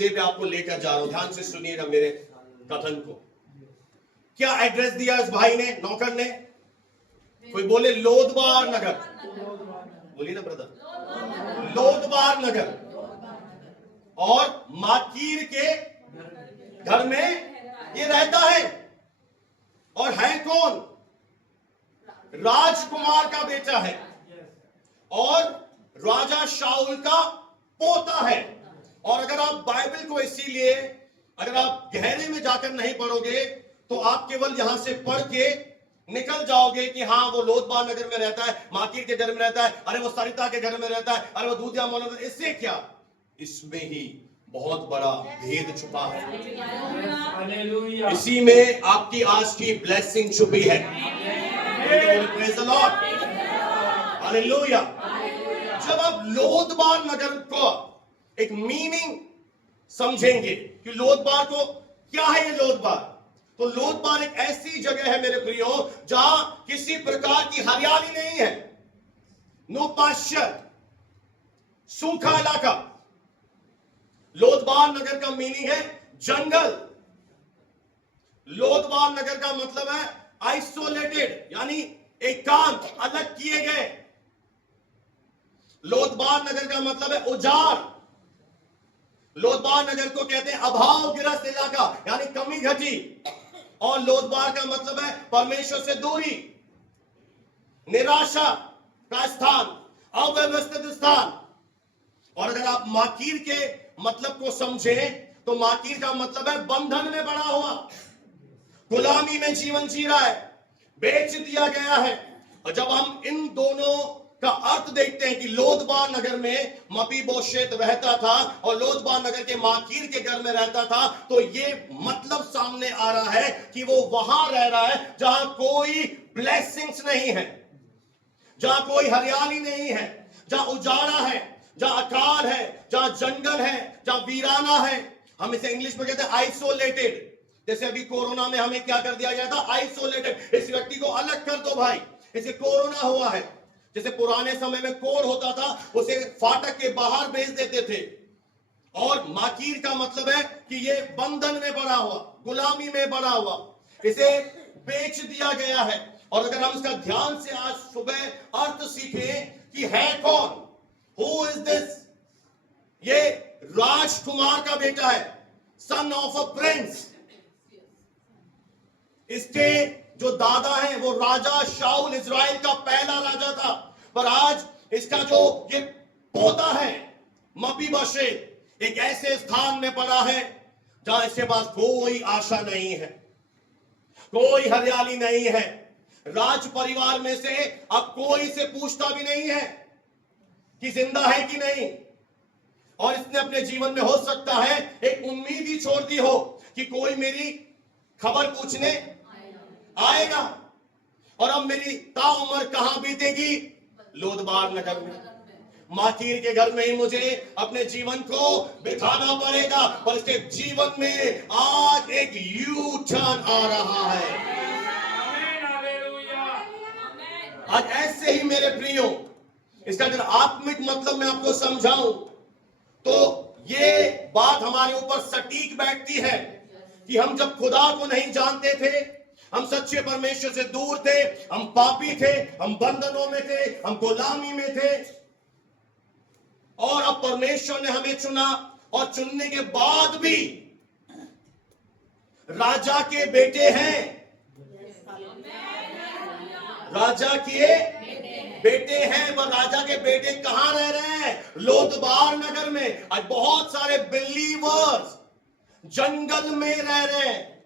पे आपको लेकर जा रहा हूं, ध्यान से सुनिएगा मेरे कथन को। क्या एड्रेस दिया इस भाई ने, नौकर ने? कोई बोले लोदबार नगर, बोलिए ना ब्रदर, लोदबार नगर। और माकीर के घर में ये रहता है। और है कौन? राजकुमार का बेटा है और राजा शाऊल का पोता है। और अगर आप बाइबल को इसीलिए अगर आप गहरे में जाकर नहीं पढ़ोगे तो आप केवल यहां से पढ़ के निकल जाओगे कि हाँ वो लोदबार नगर में रहता है, माकीर के घर में रहता है, अरे वो सरिता के घर में रहता है, अरे वो दूधिया मोहम्मद। इससे क्या? इसमें ही बहुत बड़ा भेद छुपा है। इसी में आपकी आज की ब्लेसिंग छुपी है। Praise the Lord, hallelujah. जब आप लोदबार नगर को एक मीनिंग समझेंगे कि लोदबार को क्या है, ये लोदबार, तो लोदबार एक ऐसी जगह है मेरे प्रियो जहां किसी प्रकार की हरियाली नहीं है, नो पास्चर, सूखा इलाका। लोदबार नगर का मीनिंग है जंगल। लोदबार नगर का मतलब है आइसोलेटेड, यानी एकांत, अलग किए गए। लोदबार नगर का मतलब है उजाड़। लोदबार नगर को कहते हैं अभावग्रस्त इलाका, यानी कमी घटी। और लोदबार का मतलब है परमेश्वर से दूरी, निराशा का स्थान, अव्यवस्थित स्थान। और अगर आप माकीर के मतलब को समझें तो माकीर का मतलब है बंधन में पड़ा हुआ, गुलामी में जीवन जी रहा है, बेच दिया गया है। और जब हम इन दोनों का अर्थ देखते हैं कि लोदबार नगर में मपीबोशेत रहता था और लोदबार नगर के माकीर के घर में रहता था, तो ये मतलब सामने आ रहा है कि वो वहां रह रहा है जहां कोई ब्लेसिंग्स नहीं है, जहां कोई हरियाली नहीं है, जहां उजाड़ा है, जहां अकाल है, जहां जंगल है, जहां वीराना है। हम इसे इंग्लिश में कहते हैं आइसोलेटेड। जैसे अभी कोरोना में हमें क्या कर दिया गया था? आइसोलेटेड। इस व्यक्ति को अलग कर दो भाई, इसे कोरोना हुआ है। जैसे पुराने समय में कोर होता था, उसे फाटक के बाहर भेज देते थे। और माकीर का मतलब है कि ये बंधन में पड़ा हुआ, गुलामी में पड़ा हुआ, इसे बेच दिया गया है। और अगर हम इसका ध्यान से आज सुबह अर्थ सीखें कि है कौन, हु इज दिस, ये राजकुमार का बेटा है, सन ऑफ अ प्रिंस। इसके जो दादा हैं वो राजा शाऊल, इजराइल का पहला राजा था। पर आज इसका जो ये पोता है मपीबोशेत एक ऐसे स्थान में पड़ा है जहां इसके पास कोई आशा नहीं है, कोई हरियाली नहीं है। राज परिवार में से अब कोई से पूछता भी नहीं है कि जिंदा है कि नहीं। और इसने अपने जीवन में हो सकता है एक उम्मीद ही छोड़ दी हो कि कोई मेरी खबर पूछने आएगा। और अब मेरी ताउम्र कहां बीतेगी? लोदबार नगर में, माकीर के घर में ही मुझे अपने जीवन को बिताना पड़ेगा। पर इसके जीवन में आज एक यू टर्न आ रहा है। आज ऐसे ही मेरे प्रियो, इसका अगर आत्मिक मतलब मैं आपको समझाऊं तो ये बात हमारे ऊपर सटीक बैठती है कि हम जब खुदा को नहीं जानते थे, हम सच्चे परमेश्वर से दूर थे, हम पापी थे, हम बंधनों में थे, हम गुलामी में थे। और अब परमेश्वर ने हमें चुना और चुनने के बाद भी राजा के बेटे हैं, राजा के बेटे हैं। पर राजा के बेटे कहां रह रहे हैं? लोदबार नगर में। आज बहुत सारे बिलीवर्स जंगल में रह रहे हैं,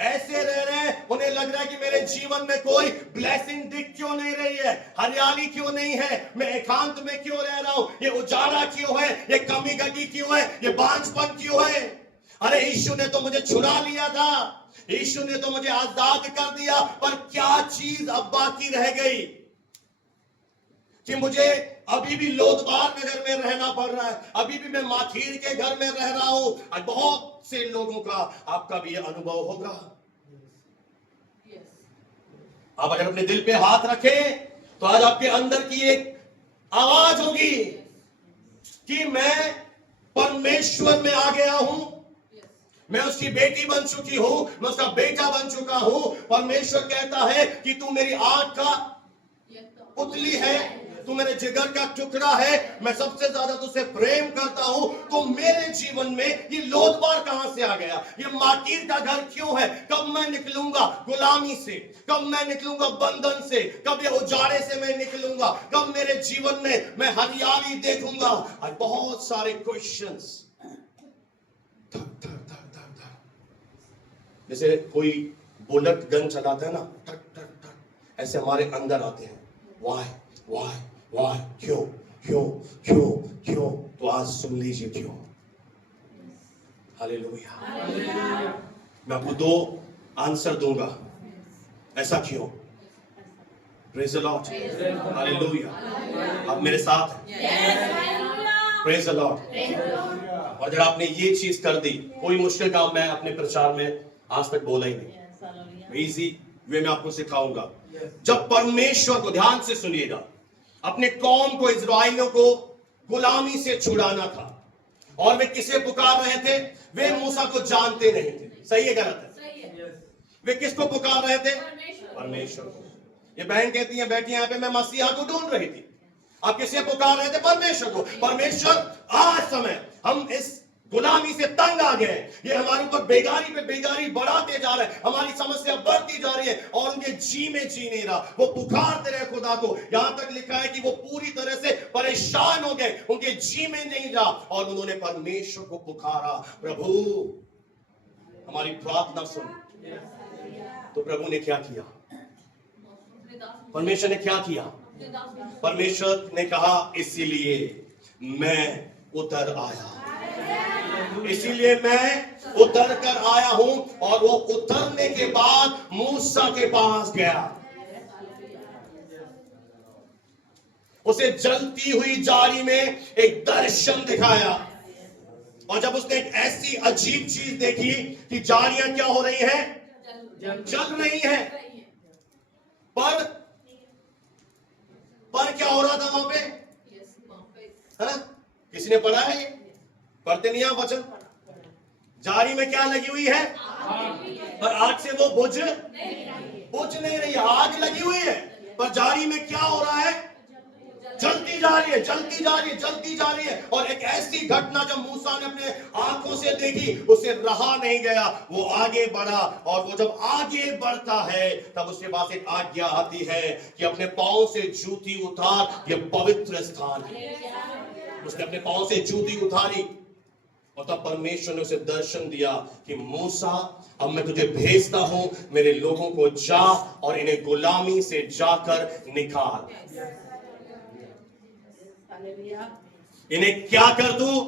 ऐसे रह रहे हैं, उन्हें लग रहा है कि मेरे जीवन में कोई ब्लेसिंग दिख क्यों नहीं रही है, हरियाली क्यों नहीं है, मैं एकांत में क्यों रह रहा हूं, ये उजाड़ा क्यों है, ये कमी घटी क्यों है, ये बांझपन क्यों है। अरे यीशु ने तो मुझे छुड़ा लिया था, यीशु ने तो मुझे आजाद कर दिया, पर क्या चीज अब बाकी रह गई कि मुझे अभी भी लोदबार नगर में रहना पड़ रहा है, अभी भी मैं माकीर के घर में रह रहा हूं। आज बहुत से लोगों का, आपका भी यह अनुभव होगा। आप अगर अपने दिल पे हाथ रखें तो आज आपके अंदर की एक आवाज होगी कि मैं परमेश्वर में आ गया हूं, मैं उसकी बेटी बन चुकी हूं, मैं उसका बेटा बन चुका हूं। परमेश्वर कहता है कि तू मेरी आंख का पुतली है, तू मेरे जिगर का टुकड़ा है, मैं सबसे ज्यादा तुझसे प्रेम करता हूं। तो मेरे जीवन में ये लोदबार कहां से आ गया, ये माकीर का घर क्यों है? कब मैं निकलूंगा गुलामी से, कब मैं निकलूंगा बंधन से, कब ये उजाड़े से मैं निकलूंगा, कब मेरे जीवन में मैं हरियाली देखूंगा? और बहुत सारे क्वेश्चंस, जैसे कोई बुलेट गन चलाता है ना, टक टक टक, ऐसे हमारे अंदर आते हैं। वाई वाई वाई, क्यों क्यों क्यों क्यों? तो आज सुन लीजिए क्यों। हालेलुया। मैं आपको 2 आंसर दूंगा, ऐसा क्यों। Praise the Lord, hallelujah. आप मेरे साथ हैं? Praise the Lord. और जब आपने ये चीज कर दी, कोई मुश्किल काम मैं अपने प्रचार में आज तक बोला ही नहीं, इजी वे में आपको सिखाऊंगा। जब परमेश्वर को, ध्यान से सुनिएगा, अपने कौम को, इज़राइलियों को गुलामी से छुड़ाना था, और वे किसे पुकार रहे थे? वे मूसा को जानते नहीं थे। सही है गलत है? वे किसको पुकार रहे थे? परमेश्वर को। ये बहन कहती है बैठी यहाँ पे, मैं मसीहा को ढूंढ रही थी। आप किसे पुकार रहे थे? परमेश्वर को। परमेश्वर, आज समय हम इस गुलामी से तंग आ गए, ये हमारे ऊपर बेगारी पे बेगारी बढ़ाते जा रहे हैं, हमारी समस्या बढ़ती जा रही है, और उनके जी में जी नहीं रहा। वो पुकारते रहे खुदा को, यहां तक लिखा है कि वो पूरी तरह से परेशान हो गए, उनके जी में नहीं रहा, और उन्होंने परमेश्वर को पुकारा, प्रभु हमारी प्रार्थना सुन। तो प्रभु ने क्या किया? परमेश्वर ने क्या किया? परमेश्वर ने कहा, इसीलिए मैं उतर आया, इसीलिए मैं उतर कर आया हूं। और वो उतरने के बाद मूसा के पास गया, उसे जलती हुई जारी में एक दर्शन दिखाया, और जब उसने एक ऐसी अजीब चीज देखी कि जारियां क्या हो रही हैं? जल रही हैं। पर क्या हो रहा था वहां पे? है? किसी ने पढ़ा है? पढ़ते नहीं आप वचन? जारी में क्या लगी हुई है? पर आग से वो बुझ नहीं रही, आग लगी हुई है, पर जारी में क्या हो रहा है? जलती जा रही है, जलती जा रही है, जलती जा रही है। और एक ऐसी घटना जब मूसा ने अपने आंखों से देखी, उसे रहा नहीं गया, वो आगे बढ़ा, और वो जब आगे बढ़ता है तब उसके पास एक आज्ञा आती है कि अपने पांव से जूती उतार, ये पवित्र स्थान है। उसने अपने पांव से जूती उतारी, और तब परमेश्वर ने उसे दर्शन दिया कि मूसा, अब मैं तुझे भेजता हूं, मेरे लोगों को जा और इन्हें गुलामी से जाकर निकाल। इन्हें क्या कर दूं?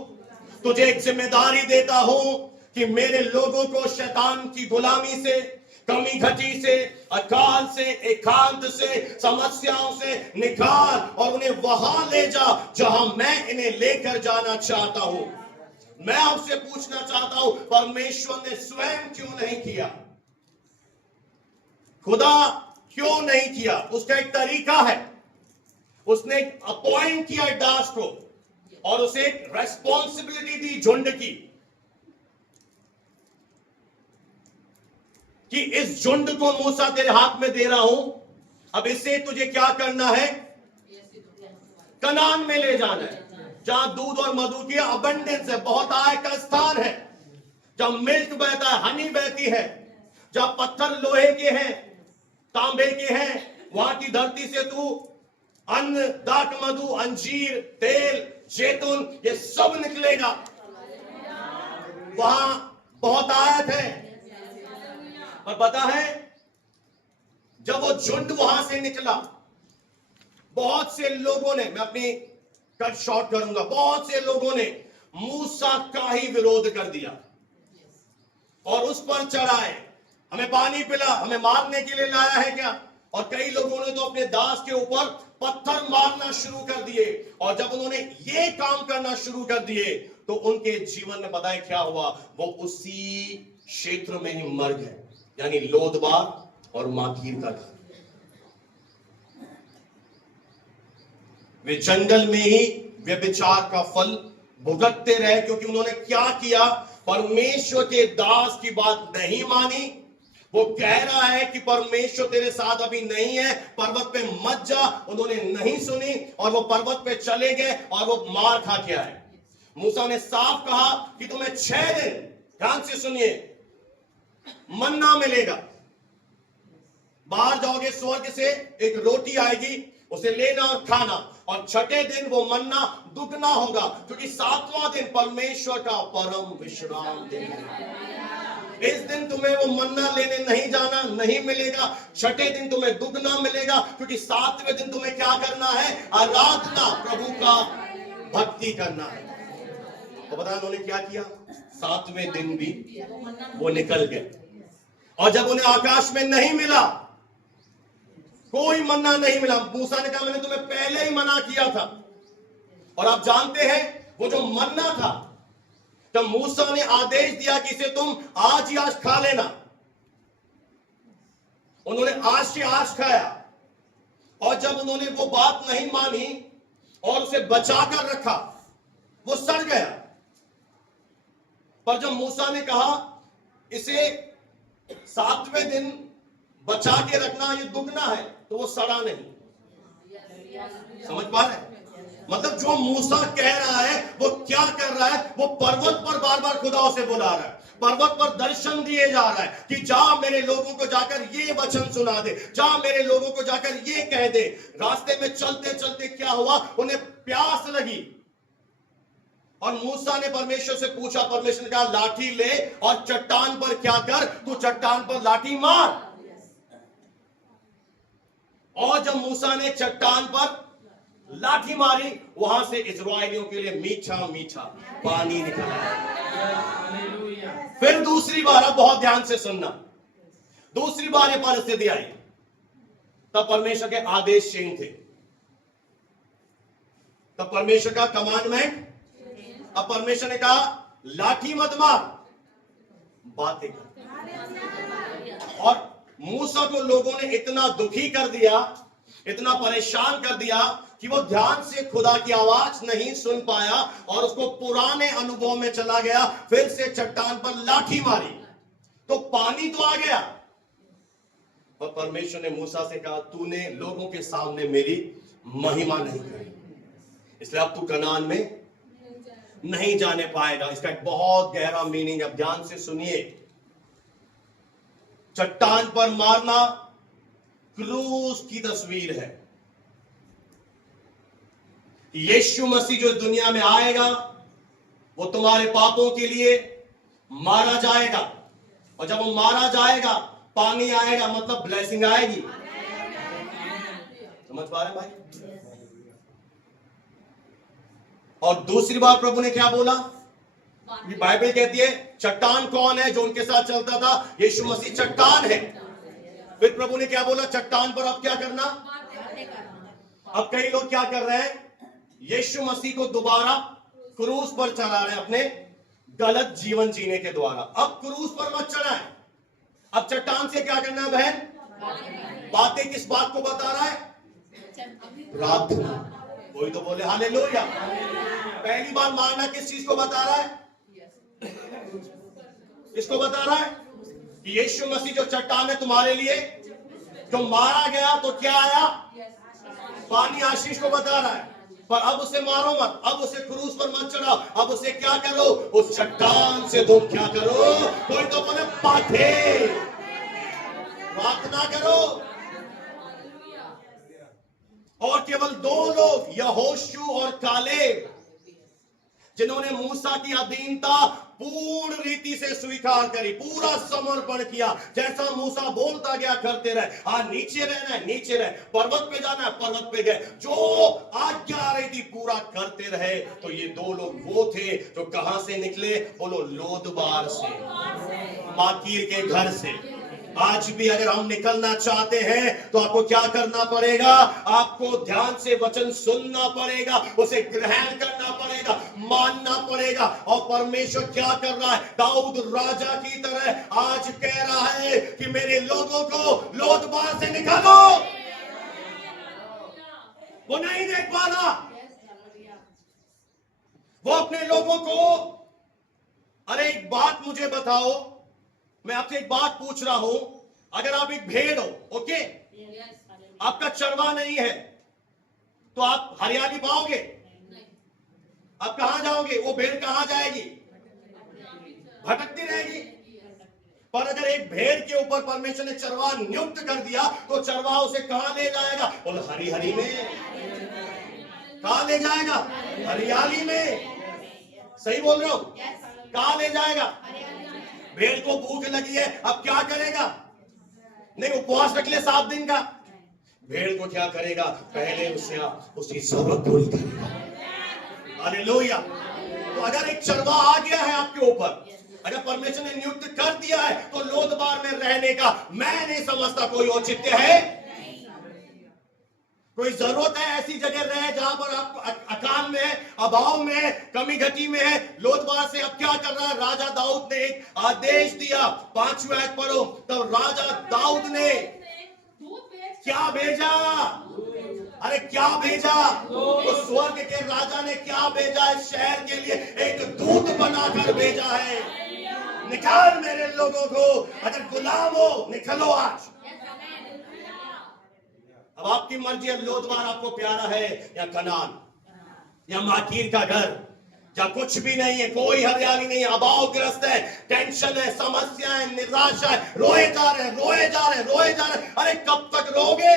तुझे एक जिम्मेदारी देता हूं कि मेरे लोगों को शैतान की गुलामी से, कमी घटी से, अकाल से, एकांत से, समस्याओं से निकाल, और उन्हें वहां ले जा जहां मैं इन्हें लेकर जाना चाहता हूं। मैं आपसे पूछना चाहता हूं, परमेश्वर ने स्वयं क्यों नहीं किया? खुदा क्यों नहीं किया? उसका एक तरीका है। उसने अपॉइंट किया दास को, और उसे एक रेस्पॉन्सिबिलिटी दी झुंड की, कि इस झुंड को मूसा तेरे हाथ में दे रहा हूं, अब इसे तुझे क्या करना है? कनान में ले जाना है, जहां दूध और मधु की अबंडेंस है, बहुत आय का स्थान है, जहां मिल्क बहता है, हनी बहती है, जहां पत्थर लोहे के हैं, तांबे के हैं, वहां की धरती से तू अन्न, दाक मधु, अंजीर, तेल, जैतून, ये सब निकलेगा। वहां बहुत आयत है। और पता है, जब वो झुंड वहां से निकला, बहुत से लोगों ने, मैं अपनी कट शॉर्ट करूंगा, बहुत से लोगों ने मूसा का ही विरोध कर दिया और उस पर चढ़ाए, हमें पानी पिला, हमें मारने के लिए लाया है क्या? और कई लोगों ने तो अपने दास के ऊपर पत्थर मारना शुरू कर दिए। और जब उन्होंने ये काम करना शुरू कर दिए तो उनके जीवन में बताए क्या हुआ? वो उसी क्षेत्र में ही मर गए, यानी लोदबार और माकीर का घर। वे जंगल में ही व्यभिचार का फल भुगतते रहे, क्योंकि उन्होंने क्या किया, परमेश्वर के दास की बात नहीं मानी। वो कह रहा है कि परमेश्वर तेरे साथ अभी नहीं है, पर्वत पे मत जा। उन्होंने नहीं सुनी और वो पर्वत पे चले गए और वो मार खा के आए। मूसा ने साफ कहा कि तुम्हें 6 दिन, ध्यान से सुनिए, मन्ना मिलेगा। बाहर जाओगे, स्वर्ग से एक रोटी आएगी, उसे लेना और खाना, और 6ठे दिन वो मन्ना दुगना होगा, क्योंकि 7वां दिन परमेश्वर का परम विश्राम दिन है। इस दिन तुम्हें वो मन्ना लेने नहीं जाना, नहीं मिलेगा। 6ठे दिन तुम्हें दुगना मिलेगा, क्योंकि 7वें दिन तुम्हें क्या करना है, आराधना, प्रभु का भक्ति करना है। तो पता उन्होंने क्या किया, 7वें दिन भी वो निकल गए, और जब उन्हें आकाश में नहीं मिला, कोई मन्ना नहीं मिला, मूसा ने कहा मैंने तुम्हें पहले ही मना किया था। और आप जानते हैं वो जो मन्ना था, तब मूसा ने आदेश दिया कि इसे तुम आज ही आज खा लेना। उन्होंने आज से आज खाया, और जब उन्होंने वो बात नहीं मानी और उसे बचा कर रखा, वो सड़ गया। पर जब मूसा ने कहा इसे 7वें दिन बचा के रखना, ये दुगना है, तो वो सड़ा नहीं। समझ पा रहे? मतलब जो मूसा कह रहा है वो क्या कर रहा है, वो पर्वत पर बार बार खुदा से बुला रहा है, पर्वत पर दर्शन दिए जा रहा है कि जा मेरे लोगों को जाकर ये वचन सुना दे, जा मेरे लोगों को जाकर ये कह दे। रास्ते में चलते चलते क्या हुआ, उन्हें प्यास लगी, और मूसा ने परमेश्वर से पूछा, परमेश्वर ने कहा लाठी ले और चट्टान पर क्या कर, तू चट्टान पर लाठी मार। और जब मूसा ने चट्टान पर लाठी मारी, वहां से इस्राएलियों के लिए मीठा मीठा पानी निकला। फिर दूसरी बार, अब बहुत ध्यान से सुनना, दूसरी बार ये परिस्थिति आई, तब परमेश्वर के आदेश चेंज थे, तब परमेश्वर का कमांडमेंट। अब परमेश्वर ने कहा लाठी मत मार, बातें कर। और मूसा को लोगों ने इतना दुखी कर दिया, इतना परेशान कर दिया कि वो ध्यान से खुदा की आवाज नहीं सुन पाया, और उसको पुराने अनुभव में चला गया। फिर से चट्टान पर लाठी मारी तो पानी तो आ गया, पर परमेश्वर ने मूसा से कहा तूने लोगों के सामने मेरी महिमा नहीं करी, इसलिए अब तू कनान में नहीं जाने पाएगा। इसका एक बहुत गहरा मीनिंग, अब ध्यान से सुनिए। चट्टान पर मारना क्रूस की तस्वीर है। यीशु मसीह जो दुनिया में आएगा, वो तुम्हारे पापों के लिए मारा जाएगा, और जब वो मारा जाएगा, पानी आएगा, मतलब ब्लेसिंग आएगी। समझ पा रहे भाई? और दूसरी बार प्रभु ने क्या बोला, बाइबल कहती है चट्टान कौन है जो उनके साथ चलता था, यीशु मसीह चट्टान है। फिर प्रभु ने क्या बोला, चट्टान पर अब क्या करना। अब कई लोग क्या कर रहे हैं, यीशु मसीह को दोबारा क्रूस पर चढ़ा रहे हैं अपने गलत जीवन जीने के द्वारा। अब क्रूस पर मत चढ़ाएं, अब चट्टान से क्या करना है बहन, बातें किस बात को बता रहा है, प्रार्थना। कोई तो बोले हालेलुया। पहली बार मारना किस चीज को बता रहा है, इसको बता रहा है कि यीशु मसीह जो चट्टान है तुम्हारे लिए, जो मारा गया तो क्या आया, पानी, आशीष को बता रहा है। पर अब उसे मारो मत, अब उसे क्रूस पर मत चढ़ाओ, अब उसे क्या करो, उस चट्टान से तुम क्या करो, कोई तो बोले पाठे, प्रार्थना करो। और केवल 2 लोग, यहोशू और कालेब, जिन्होंने मूसा की अधीनता पूर्ण रीति से स्वीकार करी, पूरा समर्पण किया, जैसा मूसा बोलता गया करते रहे। हाँ, नीचे रहना है नीचे रहे, पर्वत पे जाना है पर्वत पे गए, जो आज्ञा आ रही थी पूरा करते रहे। तो ये 2 लोग वो थे जो कहां से निकले, बोलो लोदबार से, माकीर के घर से। आज भी अगर हम निकलना चाहते हैं तो आपको क्या करना पड़ेगा, आपको ध्यान से वचन सुनना पड़ेगा, उसे ग्रहण करना पड़ेगा, मानना पड़ेगा। और परमेश्वर क्या कर रहा है, दाऊद राजा की तरह आज कह रहा है कि मेरे लोगों को लोदबार से निकालो। वो नहीं देख पा रहा, वो अपने लोगों को, अरे एक बात मुझे बताओ, मैं आपसे एक बात पूछ रहा हूं, अगर आप एक भेड़ हो, ओके, आपका चरवा नहीं है, तो आप हरियाली पाओगे? आप कहां जाओगे? वो भेड़ कहां जाएगी? भटकती रहेगी। पर अगर एक भेड़ के ऊपर परमेश्वर ने चरवा नियुक्त कर दिया, तो चरवा उसे कहां ले जाएगा? बोल, हरी हरी में। कहां ले जाएगा? हरियाली में। सही बोल रहे हो? कहां ले जाएगा? भेड़ को भूख लगी है, अब क्या करेगा? नहीं, उपवास रख ले 7 दिन का। भेड़ को क्या करेगा? पहले उसकी जरूरत पूरी करेगा। हालेलुया। तो अगर एक चरवा आ गया है आपके ऊपर, अगर परमेश्वर ने नियुक्त कर दिया है, तो लोदबार में रहने का मैं नहीं समझता कोई औचित्य है, कोई जरूरत है ऐसी जगह रहे जहां पर आपको अकाल में है, अभाव में है, कमी घटी में है। लोदबार से अब क्या कर रहा है? राजा दाऊद ने एक आदेश दिया, 5वीं आयत पढ़ो। तब राजा दाऊद ने क्या भेजा? अरे क्या भेजा? उस स्वर्ग के राजा ने क्या भेजा? इस शहर के लिए एक दूत बनाकर भेजा है। निकाल मेरे लोगों को, अगर गुलाम हो निकलो आज। अब आपकी मर्जी है, लोदबार आपको प्यारा है या कनान या माकीर का घर, जहां कुछ भी नहीं है, कोई हरियाली नहीं है, अभावग्रस्त है, टेंशन है, समस्या है, निराशा है, रोए जा रहे, रोए जा रहे, रोए जा रहे। अरे कब तक रोगे?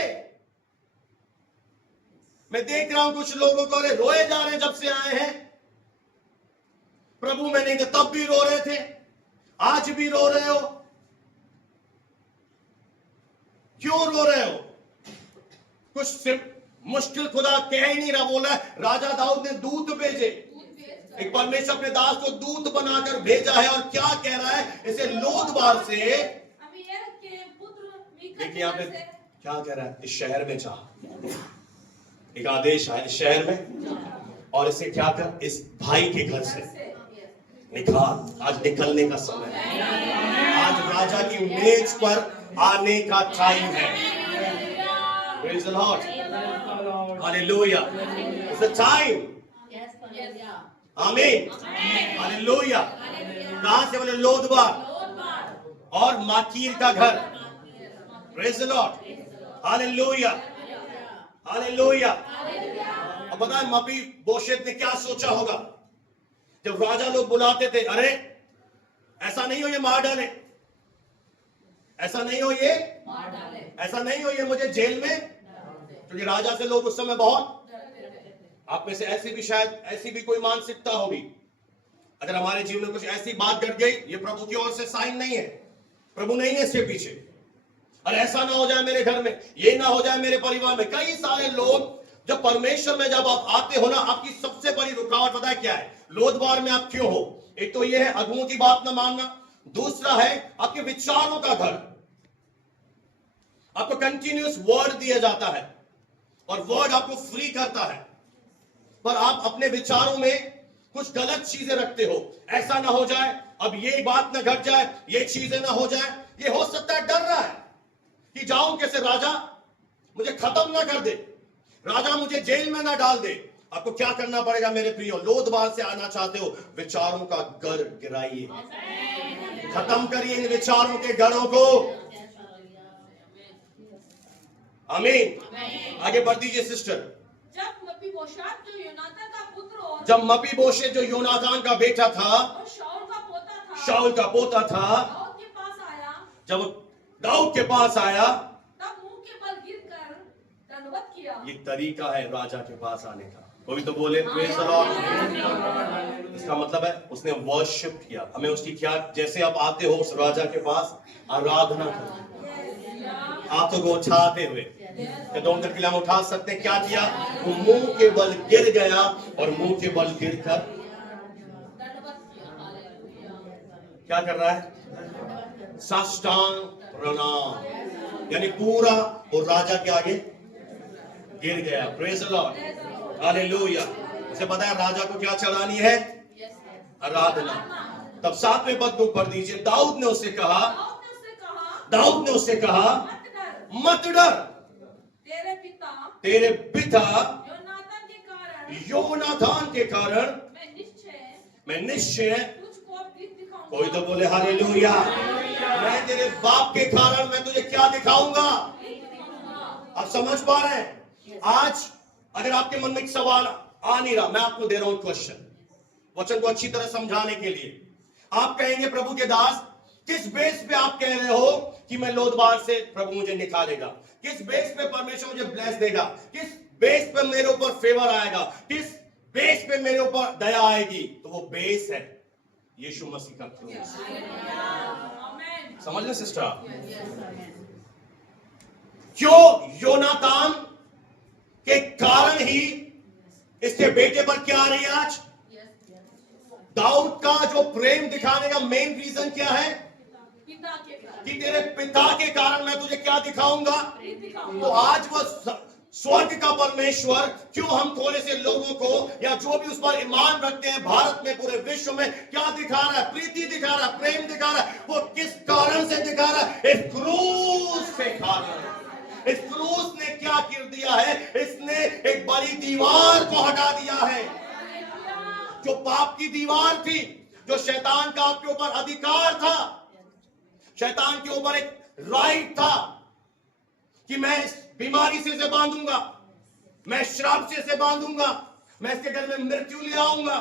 मैं देख रहा हूं कुछ लोगों को, अरे रोए जा रहे जब से आए हैं प्रभु में, नहीं तो तब भी रो रहे थे, आज भी रो रहे हो। क्यों रो रहे हो? कुछ सिर्फ मुश्किल खुदा कह ही नहीं रहा। बोला राजा दाऊद ने दूत भेजे, एक परमेश्वर अपने दास को दूत बनाकर भेजा है, और क्या कह रहा है? इसे लोदबार से, देखिए यहाँ पे क्या कह रहा है? इस शहर में जा, एक आदेश है इस शहर में, और इसे क्या कर? इस भाई के घर से निकाल। आज निकलने का समय है, आज राजा की मेज पर आने का टाइम है। Praise the Lord. Hallelujah. It's the time. Amen. Hallelujah. कहां से बोले? लोदबार और माकीर का घर। Praise the Lord. Hallelujah. Hallelujah. अब बताएं मपी बोशेत ने क्या सोचा होगा जब राजा लोग बुलाते थे? अरे ऐसा नहीं हो ये मार डाले, ऐसा नहीं हो ये मार डाले, ऐसा नहीं हो ये मुझे जेल में, क्योंकि राजा से लोग उस समय बहुत, आप में से ऐसी भी शायद ऐसी भी कोई मानसिकता होगी। अगर हमारे जीवन में कुछ ऐसी बात घट गई, ये प्रभु की ओर से साइन नहीं है, प्रभु नहीं है इसके पीछे। और ऐसा ना हो जाए मेरे घर में, ये ना हो जाए मेरे परिवार में। कई सारे लोग जब परमेश्वर में जब आप आते हो ना, आपकी सबसे बड़ी रुकावट पता है क्या है? लोदबार में आप क्यों हो? एक तो ये है अगुओं की बात ना मानना, दूसरा है आपके विचारों का घर। आपको कंटिन्यूअस वर्ड दिया जाता है और वर्ड आपको फ्री करता है, पर आप अपने विचारों में कुछ गलत चीजें रखते हो। ऐसा ना हो जाए, अब ये बात ना घट जाए, ये चीजें ना हो जाए। ये हो सकता है डर रहा है कि जाऊं कैसे, राजा मुझे खत्म ना कर दे, राजा मुझे जेल में ना डाल दे। आपको क्या करना पड़ेगा मेरे प्रियो? लोदबार से आना चाहते हो, विचारों का घर गिराइए, खत्म करिए इन विचारों के घरों को। आमीन। आगे बढ़ दीजिए सिस्टर। जब मपीबोशेत जो योनातान का पुत्र और जब मपीबोशेत जो योनातान का बेटा था और शाऊल का पोता था दाऊद के पास आया, जब दाऊद के पास आया, तब मुंह के बल गिरकर दंडवत किया। ये तरीका है राजा के पास आने का। कोई तो बोले प्रेज द लॉर्ड। इसका मतलब है उसने वर्शिप किया। हमें उसकी क्या, जैसे आप आते हो उस राजा के पास, आराधना करो हाथों को उठाते हुए। दोनों के हम उठा सकते हैं। क्या किया? वो मुंह के बल गिर गया और मुंह के बल गिरकर क्या कर रहा है? साष्टांग प्रणाम, यानी पूरा वो राजा के आगे गिर गया। Praise the Lord, hallelujah. उसे पता है राजा को क्या चढ़ानी है? आराधना। तब 7वें पद को पढ़ दीजिए। दाऊद ने उससे कहा, मत डर, तेरे पिता योनातान के कारण मैं निश्चय तुझको प्रीत दिखाऊंगा। कोई तो बोले हालेलुया। मैं तेरे बाप के कारण मैं तुझे क्या दिखाऊंगा। प्रीत दिखाऊंगा। आप समझ पा रहे हैं? आज अगर आपके मन में एक सवाल आ नहीं रहा, मैं आपको दे रहा हूं क्वेश्चन, वचन को अच्छी तरह समझाने के लिए। आप कहेंगे प्रभु के दास, किस बेस पे आप कह रहे हो कि मैं लोदबार से प्रभु मुझे निकालेगा? किस बेस पे परमेश्वर मुझे ब्लेस देगा? किस बेस पे मेरे ऊपर फेवर आएगा? किस बेस पे मेरे ऊपर दया आएगी? तो वो बेस है यीशु मसीह का क्रूस। आमेन। समझ लो सिस्टर। क्यों योनातान के कारण ही इसके बेटे पर क्या आ रही है आज? दाऊद का जो प्रेम दिखाने का मेन रीजन क्या है? पिता के कारण। कि तेरे पिता के कारण मैं तुझे क्या दिखाऊंगा। प्रीत दिखाऊंगा। तो आज वो स्वर्ग का परमेश्वर क्यों हम थोड़े से लोगों को या जो भी उस पर ईमान रखते हैं भारत में, पूरे विश्व में क्या दिखा रहा है? प्रीति दिखा रहा है, प्रेम दिखा रहा है। वो किस कारण से दिखा रहा है? इस क्रूस से कारण। इस क्रूस ने क्या कर दिया है? इसने एक बड़ी दीवार को हटा दिया है। जो पाप की दीवार थी, जो शैतान का आपके ऊपर अधिकार था, शैतान के ऊपर एक राइट था कि मैं इस बीमारी से इसे बांधूंगा, मैं श्राप से इसे बांधूंगा, मैं इसके घर में मृत्यु ले आऊंगा,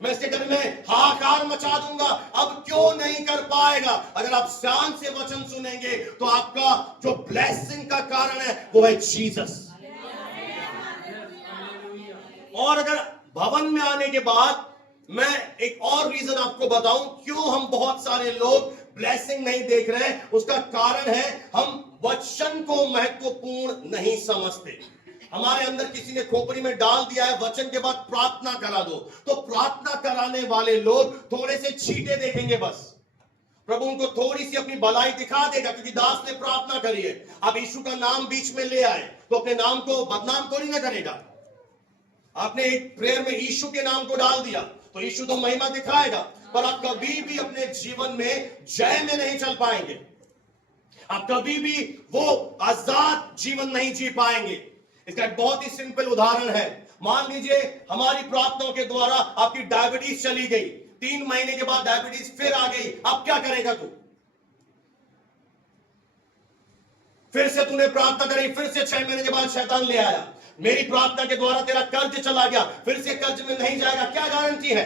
मैं इसके घर में हाहाकार मचा दूंगा। अब क्यों नहीं कर पाएगा? अगर आप शान से वचन सुनेंगे तो आपका जो ब्लेसिंग का कारण है वो है जीसस। और अगर भवन में आने के बाद मैं एक और रीजन आपको बताऊं क्यों हम बहुत सारे लोग ब्लेसिंग नहीं देख रहे हैं। उसका कारण है हम वचन को महत्वपूर्ण नहीं समझते। हमारे अंदर किसी ने खोपड़ी में डाल दिया है वचन के बाद प्रार्थना करा दो, तो प्रार्थना कराने वाले लोग थोड़े से छींटे देखेंगे बस। प्रभु उनको थोड़ी सी अपनी भलाई दिखा देगा क्योंकि दास ने प्रार्थना करी है। अब यीशु का नाम बीच में ले आए तो अपने नाम को बदनाम थोड़ी ना करेगा। आपने एक प्रेयर में यीशु के नाम को डाल दिया तो यीशु तो महिमा दिखाएगा, पर आप कभी भी अपने जीवन में जय में नहीं चल पाएंगे। आप कभी भी वो आजाद जीवन नहीं जी पाएंगे। इसका एक बहुत ही सिंपल उदाहरण है। मान लीजिए हमारी प्रार्थनाओं के द्वारा आपकी डायबिटीज चली गई, 3 महीने के बाद डायबिटीज फिर आ गई, अब क्या करेगा तू? फिर से तूने प्रार्थना करी, फिर से 6 महीने के बाद शैतान ले आया, मेरी प्रार्थना के द्वारा तेरा कर्ज चला गया, फिर से कर्ज में नहीं जाएगा, क्या गारंटी है?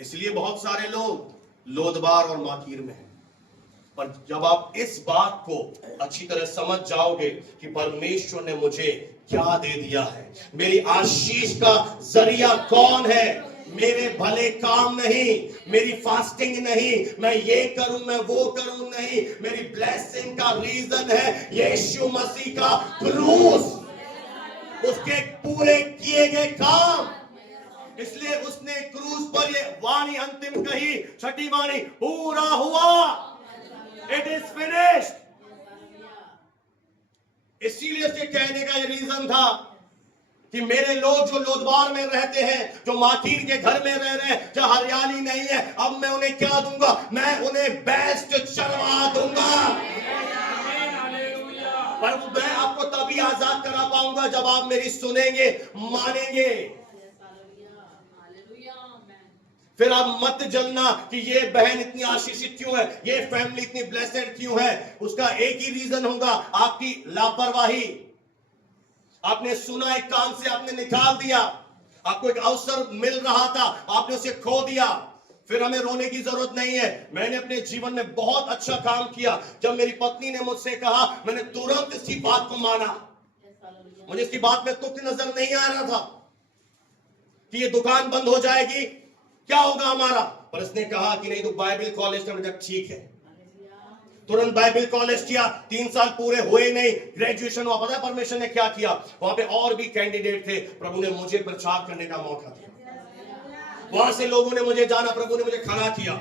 इसलिए बहुत सारे लोग लोदबार और माकीर में हैं। पर जब आप इस बात को अच्छी तरह समझ जाओगे कि परमेश्वर ने मुझे क्या दे दिया है, मेरी आशीष का जरिया कौन है, मेरे भले काम नहीं, मेरी फास्टिंग नहीं, मैं ये करूं मैं वो करूं नहीं, मेरी ब्लेसिंग का रीजन है यीशु मसीह का क्रूस, उसके पूरे किए गए काम। इसलिए उसने क्रूस पर ये वाणी अंतिम कही, छठी वाणी, पूरा हुआ, इट इज फिनिश्ड। इसीलिए उसके कहने का ये रीजन था कि मेरे लोग जो लोदबार में रहते हैं, जो माकीर के घर में रह रहे हैं, जहां हरियाली नहीं है, अब मैं उन्हें क्या दूंगा? मैं उन्हें बेस्ट चरवा दूंगा। पर मैं आपको तभी आजाद करा पाऊंगा जब आप मेरी सुनेंगे, मानेंगे। फिर आप मत जलना कि ये बहन इतनी आशीषित क्यों है, ये फैमिली इतनी ब्लेसेड क्यों है। उसका एक ही रीजन होगा, आपकी लापरवाही। आपने सुना, एक कान से आपने निकाल दिया, आपको एक अवसर मिल रहा था, आपने उसे खो दिया। फिर हमें रोने की जरूरत नहीं है। मैंने अपने जीवन में बहुत अच्छा काम किया। जब मेरी पत्नी ने मुझसे कहा, मैंने तुरंत इसकी बात को माना। मुझे इसकी बात में तुक नजर नहीं आ रहा था कि ये दुकान बंद हो जाएगी, क्या होगा हमारा। पर इसने कहा कि नहीं, तो बाइबल कॉलेज का मतलब ठीक है। तुरंत बाइबल कॉलेज किया, 3 साल पूरे हुए नहीं, ग्रेजुएशन हुआ। पता है परमेश्वर ने क्या किया? वहां पे और भी कैंडिडेट थे, प्रभु ने मुझे प्रचार करने का मौका दिया। वहां से लोगों ने मुझे जाना, प्रभु ने मुझे खड़ा किया।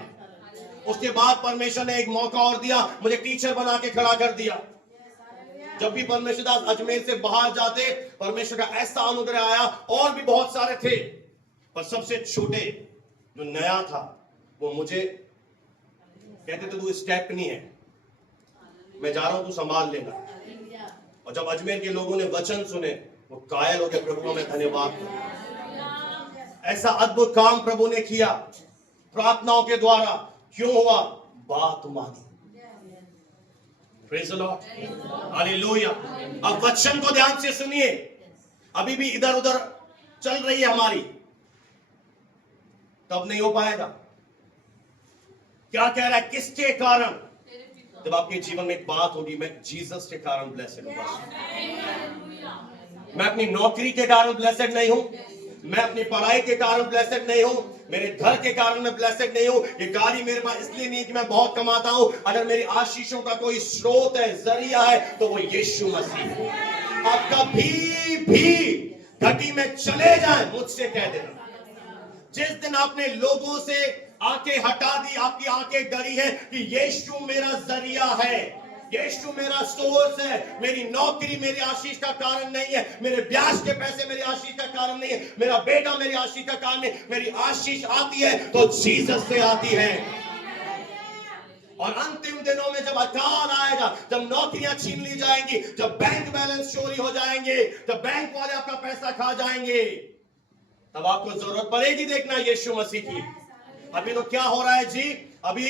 उसके बाद परमेश्वर ने एक मौका और दिया, मुझे टीचर बना के खड़ा कर दिया। जब भी परमेश्वर दास अजमेर से बाहर जाते, परमेश्वर का ऐसा अनुग्रह आया। और भी बहुत सारे थे, पर सबसे छोटे जो नया था वो मुझे कहते थे, तू स्टेपनी है, मैं जा रहा हूं, तू संभाल लेना। और जब अजमेर के लोगों ने वचन सुने, वो कायल हो गए, प्रभु में धन्यवाद। ऐसा अद्भुत काम प्रभु ने किया प्रार्थनाओं के द्वारा। क्यों हुआ? बात मानी। Praise the Lord, hallelujah. अब वचन को ध्यान से सुनिए। अभी भी इधर उधर चल रही है हमारी, तब नहीं हो पाएगा। क्या कह रहा है? किसके कारण? जब आपके जीवन में एक बात होगी, मैं जीसस के कारण ब्लेसेड हूं, मैं अपनी नौकरी के कारण ब्लेसेड नहीं हूं, मैं अपनी पढ़ाई के कारण ब्लेसेड नहीं हूं, मेरे घर के कारण मैं ब्लेसेड नहीं हूं, ये गाड़ी मेरे पास इसलिए नहीं कि मैं बहुत कमाता हूं। अगर मेरी आशीषों का कोई स्रोत है, जरिया है, तो वो यीशु मसीह है। आप कभी भी घटी में चले जाएं, मुझसे कह देना। जिस दिन आपने लोगों से आंखें हटा दी, आपकी आंखें डरी है कि यीशु मेरा जरिया है, यीशु मेरा सोर्स है, मेरी नौकरी मेरी आशीष का कारण नहीं है, मेरे ब्याज के पैसे मेरी आशीष का कारण नहीं है, मेरा बेटा मेरी आशीष का कारण नहीं, मेरी आशीष आती है तो जीसस से आती है। और अंतिम दिनों में जब अकाल आएगा, जब नौकरियां छीन ली जाएंगी, जब बैंक बैलेंस चोरी हो जाएंगे, जब बैंक वाले आपका पैसा खा जाएंगे, तब आपको जरूरत पड़ेगी देखना यीशु मसीह की। अभी तो क्या हो रहा है जी? अभी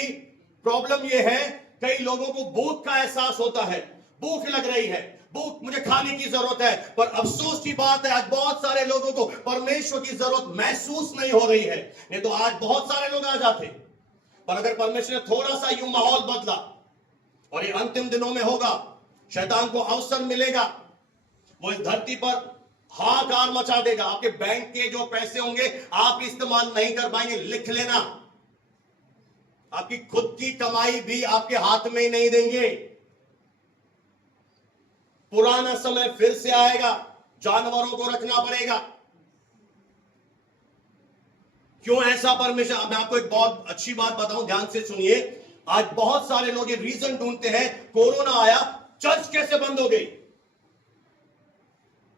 प्रॉब्लम ये है, कई लोगों को भूख का एहसास होता है, भूख लग रही है, भूख, मुझे खाने की जरूरत है। पर अफसोस की बात है, आज बहुत सारे लोगों को परमेश्वर की जरूरत महसूस नहीं हो रही है। नहीं तो आज बहुत सारे लोग आ जाते। पर अगर परमेश्वर ने थोड़ा सा यूं माहौल बदला, और ये अंतिम दिनों में होगा, शैतान को अवसर मिलेगा, वो इस धरती पर हाहाकार मचा देगा। आपके बैंक के जो पैसे होंगे आप इस्तेमाल नहीं कर पाएंगे। लिख लेना, आपकी खुद की कमाई भी आपके हाथ में ही नहीं देंगे। पुराना समय फिर से आएगा, जानवरों को रखना पड़ेगा। क्यों ऐसा परमेश्वर? मैं आपको एक बहुत अच्छी बात बताऊं, ध्यान से सुनिए। आज बहुत सारे लोग ये रीजन ढूंढते हैं, कोरोना आया, चर्च कैसे बंद हो गई,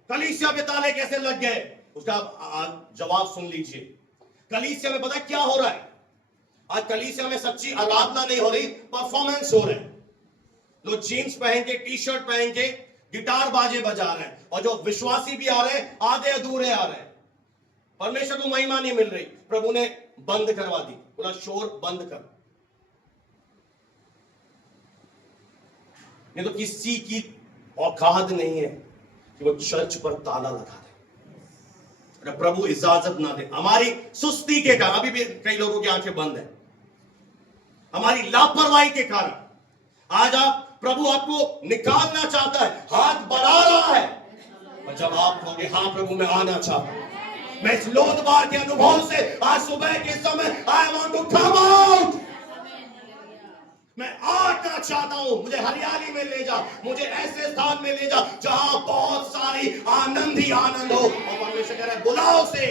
कलीसिया में ताले कैसे लग गए? उसका जवाब सुन लीजिए। कलीसिया में पता क्या हो रहा है? आज कलीसिया में सच्ची आराधना नहीं हो रही, परफॉर्मेंस हो रहे हैं। लोग जीन्स पहन के, टी शर्ट पहन के गिटार बाजे बजा रहे हैं, और जो विश्वासी भी आ रहे हैं आधे अधूरे आ रहे हैं। परमेश्वर को महिमा नहीं मिल रही। प्रभु ने बंद करवा दी, बोला शोर बंद कर। नहीं तो किसी की औकात नहीं है कि वो चर्च पर ताला लगा दे, अगर प्रभु इजाजत ना दे। हमारी सुस्ती के कारण अभी भी कई लोगों की आंखें बंद है, हमारी लापरवाही के कारण। आज प्रभु आपको निकालना चाहता है, हाथ बढ़ा रहा है, और जब आप कहोगे हाँ प्रभु मैं आना चाहता हूं, मैं इस लोदबार के अनुभव से आज सुबह के समय I want to come out, मैं आना चाहता हूं, मुझे हरियाली में ले जा, मुझे ऐसे स्थान में ले जा जहां बहुत सारी आनंद ही आनंद हो। और परमेश्वर कह रहा है बुलाओ से,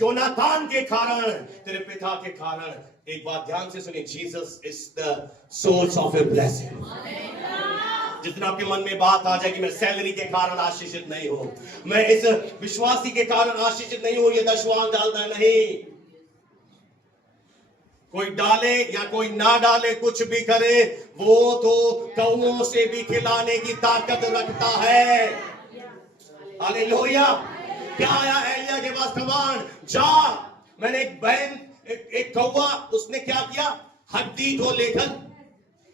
योनातान के कारण, तेरे पिता के कारण। एक बात ध्यान से सुनिए, Jesus is the source of your blessing. जिस दिन आपके मन में बात आ जाए कि मैं सैलरी के कारण आशीषित नहीं हूं, मैं इस विश्वासी के कारण आशीषित नहीं हूं, ये दशवां डालना नहीं। कोई डाले या कोई ना डाले, कुछ भी करे, वो तो कौओं से भी खिलाने की ताकत रखता है। हालेलुया। क्या आया एलिया के पास कमांड, जा। मैंने एक बहन, एक कौवा, उसने क्या किया, हड्डी को लेकर,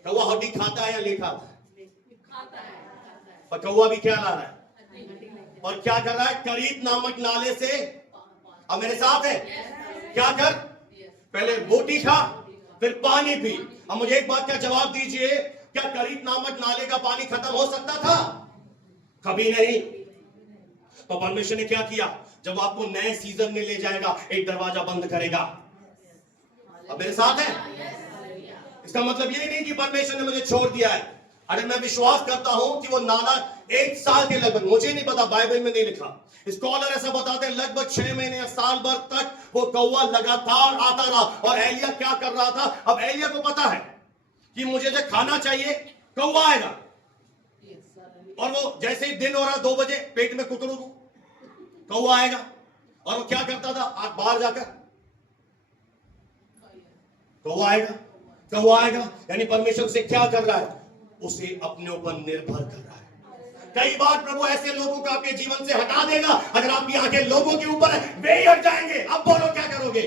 कौवा हड्डी खाता है या नहीं खाता? पर कौवा भी क्या ला रहा है, और क्या कर रहा है, करीत नामक नाले से, अब मेरे साथ है, क्या कर, पहले रोटी खा फिर पानी पी। अब मुझे एक बात का जवाब दीजिए, क्या करीत नामक नाले का पानी खत्म हो सकता था? कभी नहीं। तो परमेश्वर ने क्या किया, जब आपको नए सीजन में ले जाएगा, एक दरवाजा बंद करेगा। अब मेरे साथ है? इसका मतलब ये नहीं कि परमेश्वर ने मुझे छोड़ दिया है। अरे मैं विश्वास करता हूं कि वो नाला 1 साल के लगभग, मुझे नहीं पता, बाइबल में नहीं लिखा, स्कॉलर ऐसा बताते हैं लगभग 6 महीने या साल भर तक वो कौवा लगातार आता रहा। और एलिया क्या कर रहा था, अब एलिया को पता है कि मुझे जो खाना चाहिए कौवा आएगा, और वो जैसे ही दिन हो रहा 2 बजे पेट में कुकरू कौवा आएगा, और वो क्या करता था, आज बाहर जाकर कौवा आएगा, कौवा आएगा। यानी परमेश्वर से क्या कर रहा है, उसे अपने ऊपर निर्भर कर रहा है। कई बार प्रभु ऐसे लोगों को आपके जीवन से हटा देगा, अगर आपकी आंखें लोगों के ऊपर है, वे ही हट जाएंगे। अब बोलो क्या करोगे?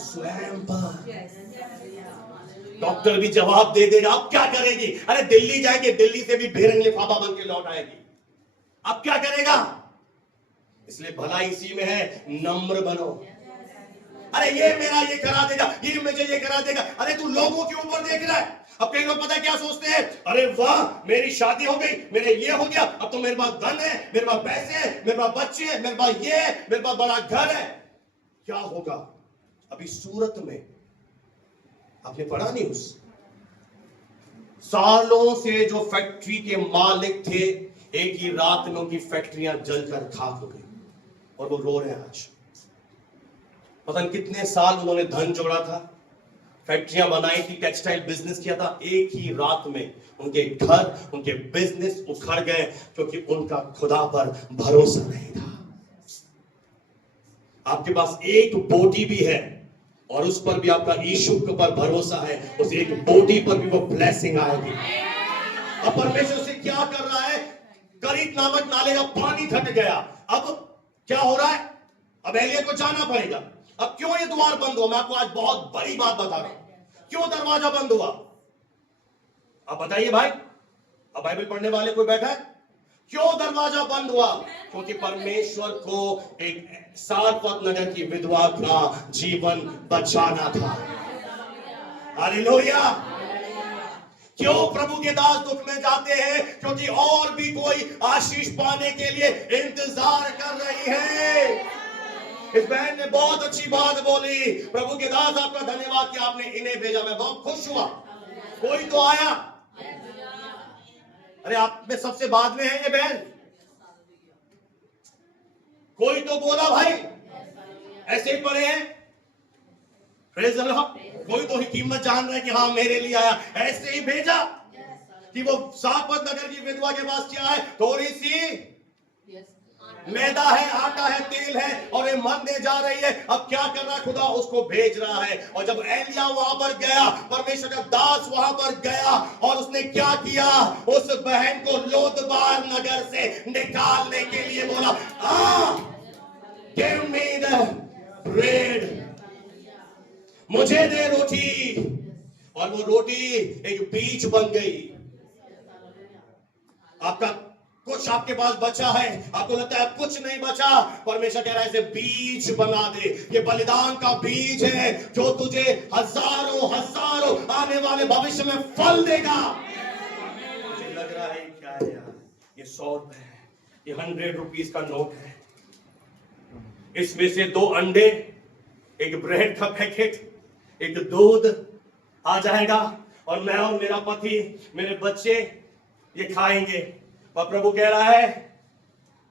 स्वयं पर डॉक्टर भी जवाब दे देगा, अब क्या करेगी? अरे दिल्ली जाएगी, दिल्ली से भी भेरंग लिफाफा बन के लौट आएगी, अब क्या करेगा? इसलिए भला इसी में है, नम्र बनो। अरे ये मेरा ये करा देगा, ये मुझे ये करा देगा। अरे तू लोगों के ऊपर देख रहा है। अब कई लोग पता है क्या सोचते हैं? अरे वाह, मेरी शादी हो गई, मेरे ये हो गया, अब तो मेरे पास धन है, मेरे पास पैसे हैं, मेरे पास बच्चे हैं, मेरे पास ये है, मेरे पास बड़ा घर है। क्या होगा? अभी सूरत में आपने पढ़ा न्यूज, सालों से जो फैक्ट्री के मालिक थे, एक ही रात में उनकी फैक्ट्रियां जलकर खाक हो गई और वो रो रहे हैं आज। पता नहीं कितने साल उन्होंने धन जोड़ा था, फैक्ट्रियां बनाई थी, टेक्सटाइल बिजनेस किया था, एक ही रात में उनके घर, उनके बिजनेस उखड़ गए, क्योंकि उनका खुदा पर भरोसा नहीं था। आपके पास एक बोटी भी है और उस पर भी आपका यीशु के ऊपर भरोसा है, उस एक बोटी पर भी वो ब्लेसिंग आएगी। अब परमेश्वर से क्या कर रहा है? करीत नामक नाले का पानी घट गया। अब क्या हो रहा है? अब एलिया को जाना पड़ेगा। अब क्यों ये द्वार बंद हुआ? मैं आपको आज बहुत बड़ी बात बता रहा हूं, क्यों दरवाजा बंद हुआ। अब बताइए भाई, अब बाइबल पढ़ने वाले कोई बैठा है? क्यों दरवाजा बंद हुआ? क्योंकि परमेश्वर को एक सारपत नगर की विधवा का जीवन बचाना था। हालेलुया। क्यों प्रभु के दास दुख में जाते हैं? क्योंकि और भी कोई आशीष पाने के लिए इंतजार कर रही है। इस बहन ने बहुत अच्छी बात बोली। प्रभु के दास आपका धन्यवाद कि आपने इन्हें भेजा, मैं बहुत खुश हुआ। कोई तो आया। अरे आप में सबसे बाद में है ये बहन, कोई तो बोला भाई, ऐसे ही पड़े हैं। Praise the Lord. कोई तो ही कीमत जान रहा है कि हाँ मेरे लिए आया, ऐसे ही भेजा कि वो सारपत नगर की विधवा के पास क्या है? थोड़ी सी मैदा है, आटा है, तेल है और ये मरने जा रही है। अब क्या कर रहा है? खुदा उसको भेज रहा है। और जब एलिया वहां पर गया, परमेश्वर का दास वहां पर गया और उसने क्या किया? उस बहन को लोदबार नगर से निकालने के लिए बोला, गिव मी द ब्रेड, मुझे दे रोटी। और वो रोटी एक बीज बन गई। आपका कुछ आपके पास बचा है, आपको लगता है कुछ नहीं बचा, परमेश्वर कह रहा है इसे बीज बना दे। ये बलिदान का बीज है जो तुझे हजारों हजारों आने वाले भविष्य में फल देगा। मुझे लग रहा है क्या है यार, ये 100 रुपए है, ये 100 रुपीज का नोट है। इसमें से 2 अंडे, एक ब्रेड का पैकेट, एक दूध आ जाएगा और मैं और मेरा पति, मेरे बच्चे ये खाएंगे। और प्रभु कह रहा है,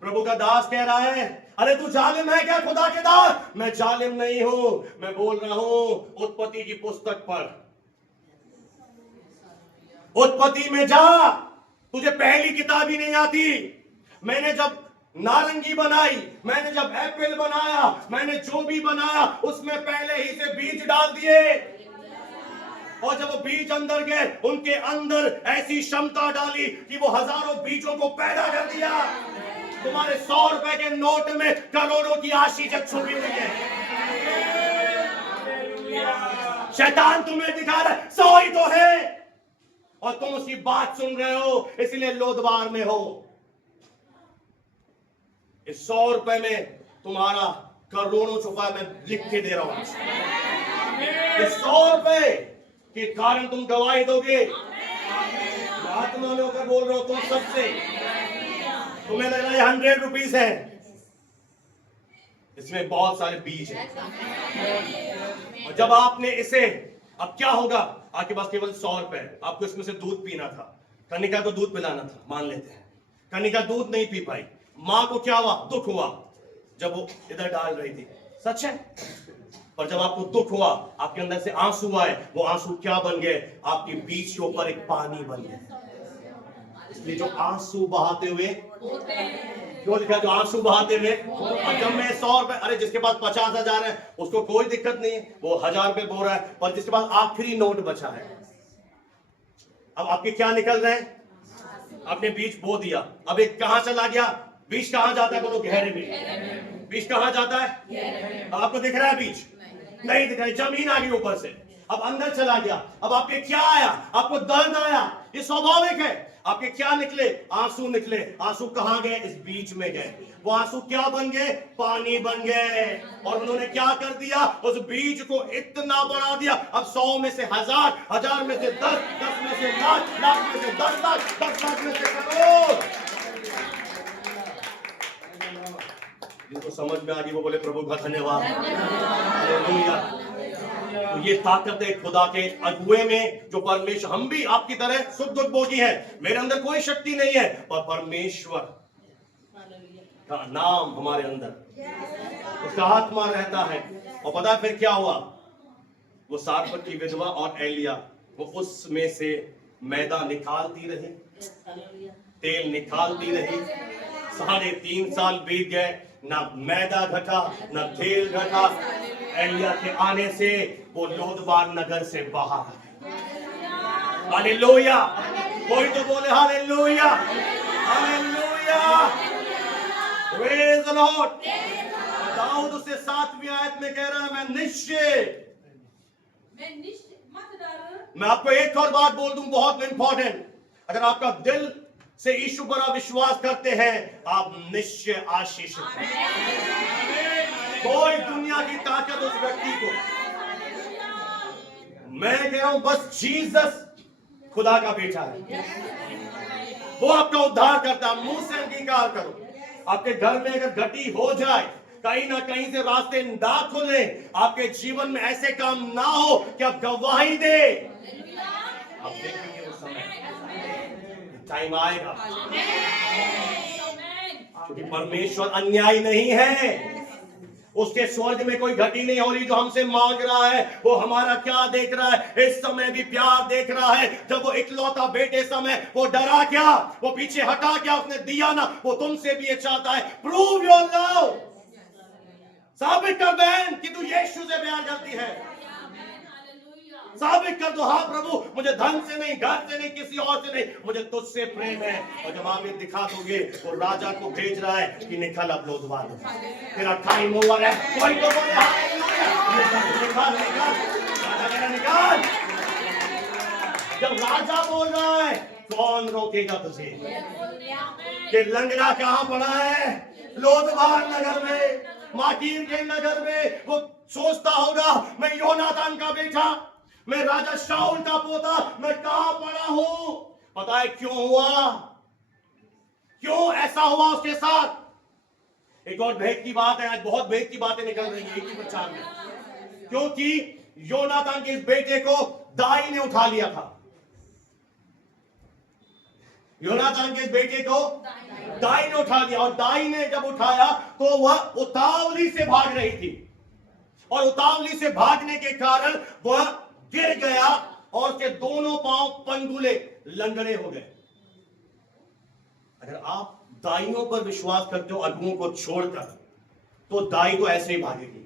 प्रभु का दास कह रहा है, अरे तू जालिम है क्या खुदा के दास? मैं जालिम नहीं हूं, मैं बोल रहा हूं उत्पत्ति की पुस्तक पर। उत्पत्ति में जा, तुझे पहली किताब ही नहीं आती। मैंने जब नारंगी बनाई, मैंने जब एप्पल बनाया, मैंने जो भी बनाया उसमें पहले ही से बीज डाल दिए। और जब वो बीज अंदर गए, उनके अंदर ऐसी क्षमता डाली कि वो हजारों बीजों को पैदा कर दिया। तुम्हारे 100 रुपए के नोट में करोड़ों की आशीष छुपी हुई है। शैतान तुम्हें दिखा रहा है 100 ही तो है, और तुम उसकी बात सुन रहे हो, इसलिए लोदबार में हो। इस 100 रुपए में तुम्हारा करोड़ों छुपा, मैं लिख के दे रहा हूं। इस 100 रुपए के कारण तुम गवाही दोगे। आत्मा में होकर बोल रहे हो तुम सबसे। तुम्हें लग रहा है 100 रुपीज है, इसमें बहुत सारे बीज हैं। और जब आपने इसे, अब क्या होगा? आपके पास केवल 100 रुपए, आपको इसमें से दूध पीना था। कनिका को दूध पिलाना था, मान लेते हैं। कनिका दूध नहीं पी पाई। मां को क्या हुआ? दुख हुआ जब वो इधर डाल रही थी। सच है। और जब आपको दुख हुआ, आपके अंदर से आंसू आए, वो आंसू क्या बन गए? आपके बीच के ऊपर एक पानी बन गया। इसलिए जो आंसू बहाते हुए, क्यों लिखा? जो आंसू बहाते हुए। और जब मैं 100 रुपए, अरे जिसके पास 50,000 है उसको कोई दिक्कत नहीं है, वो 1000 रुपए बोल रहा है। पर जिसके पास आखिरी नोट बचा है, अब आपके क्या निकल रहे हैं? आपने बीज बो दिया, अब एक कहां चला गया? बीज कहां जाता है? बोलो गहरे में। बीज कहां जाता है? अब आपको दिख रहा है बीज? नहीं दिख रहा है, जमीन आ गई ऊपर से, अब अंदर चला गया। अब आपके क्या आया? आपको दर्द आया, ये स्वाभाविक है। आपके क्या निकले? आंसू निकले। आंसू कहां गए? इस बीच में गए। वो आंसू क्या बन गए? पानी बन गए। और उन्होंने क्या कर दिया? उस बीज को इतना बढ़ा दिया, अब 100 में से 1000, 1000 में से 10, 10 में से लाख, लाख में से 10 लाख, 10 लाख में से करोड़। जिनको समझ में आ गई वो बोले प्रभु का धन्यवाद। हालेलुया। तो ये ताकत है खुदा के अगुए में, जो परमेश्वर, हम भी आपकी तरह सुख दुख भोगी है, मेरे अंदर कोई शक्ति नहीं है, पर परमेश्वर का नाम हमारे अंदर, उसका आत्मा रहता है। और पता है फिर क्या हुआ? वो सारपत की विधवा और एलिया, वो उसमें से मैदा निकालती रही, तेल निकालती रही। 3.5 साल बीत गए, ना मैदा घटा ना तेल घटा। एलिया के आने से वो लोदबार नगर से बाहर आ गए। हालेलुया। कोई तो बोले hallelujah, hallelujah, praise the lord. दाऊद उससे 7वीं आयत में कह रहा है, मैं निश्चय मत डर। मैं आपको एक और बात बोल दूं, बहुत इंपॉर्टेंट। अगर आपका दिल से यीशु पर आप विश्वास करते हैं, आप निश्चय आशीषित हैं। कोई दुनिया की ताकत उस व्यक्ति को, मैं कह रहा हूं बस जीसस खुदा का बेटा है, वो आपका उद्धार करता है। मुंह से अंगीकार करो। आपके घर में अगर घटी हो जाए, कहीं ना कहीं से रास्ते ना खुले, आपके जीवन में ऐसे काम ना हो कि आप गवाही दे, आप देखेंगे वो समय, टाइम आएगा। क्योंकि परमेश्वर अन्यायी नहीं है। उसके स्वर्ग में कोई घटी नहीं हो रही जो हमसे मांग रहा है। वो हमारा क्या देख रहा है? इस समय भी प्यार देख रहा है। जब वो इकलौता बेटे समय वो डरा क्या, वो पीछे हटा क्या, उसने दिया ना। वो तुमसे भी ये चाहता है, प्रूव योर लव, साबित कर बहन कि तू यीशु से प्यार करती है। साबित कर दो, हाँ प्रभु, मुझे धन से नहीं, घर से नहीं, किसी और से नहीं, मुझे तुझसे प्रेम है। और जब आप ये दिखा दोगे, वो राजा को भेज रहा है कि निकल अब लोदबार, तेरा टाइम ओवर है। कोई तो बोले हालेलुया, निकल निकल, राजा कह रहा निकल। जब राजा बोल रहा है, कौन रोकेगा तुझे? कि लंगड़ा कहां पड़ा है? लोदबार नगर में, माकीर के नगर में। वो सोचता होगा, मैं योनातान का बेटा, मैं राजा शाऊल का पोता, मैं कहां पड़ा हूं? पता है क्यों हुआ? क्यों ऐसा हुआ उसके साथ? एक और भेद की बात है, आज बहुत भेद की बातें निकल रही है एक ही प्रचार में। क्योंकि योनातान के इस बेटे को दाई ने उठा लिया था। योनातान के इस बेटे को दाई ने उठा लिया, और दाई ने जब उठाया तो वह उतावली से भाग रही थी, और उतावली से भागने के कारण वह गिर गया और उसके दोनों पांव पंगुले, लंगड़े हो गए। अगर आप दाइयों पर विश्वास करते हो अगुओं को छोड़कर, तो दाई तो ऐसे ही भागेगी।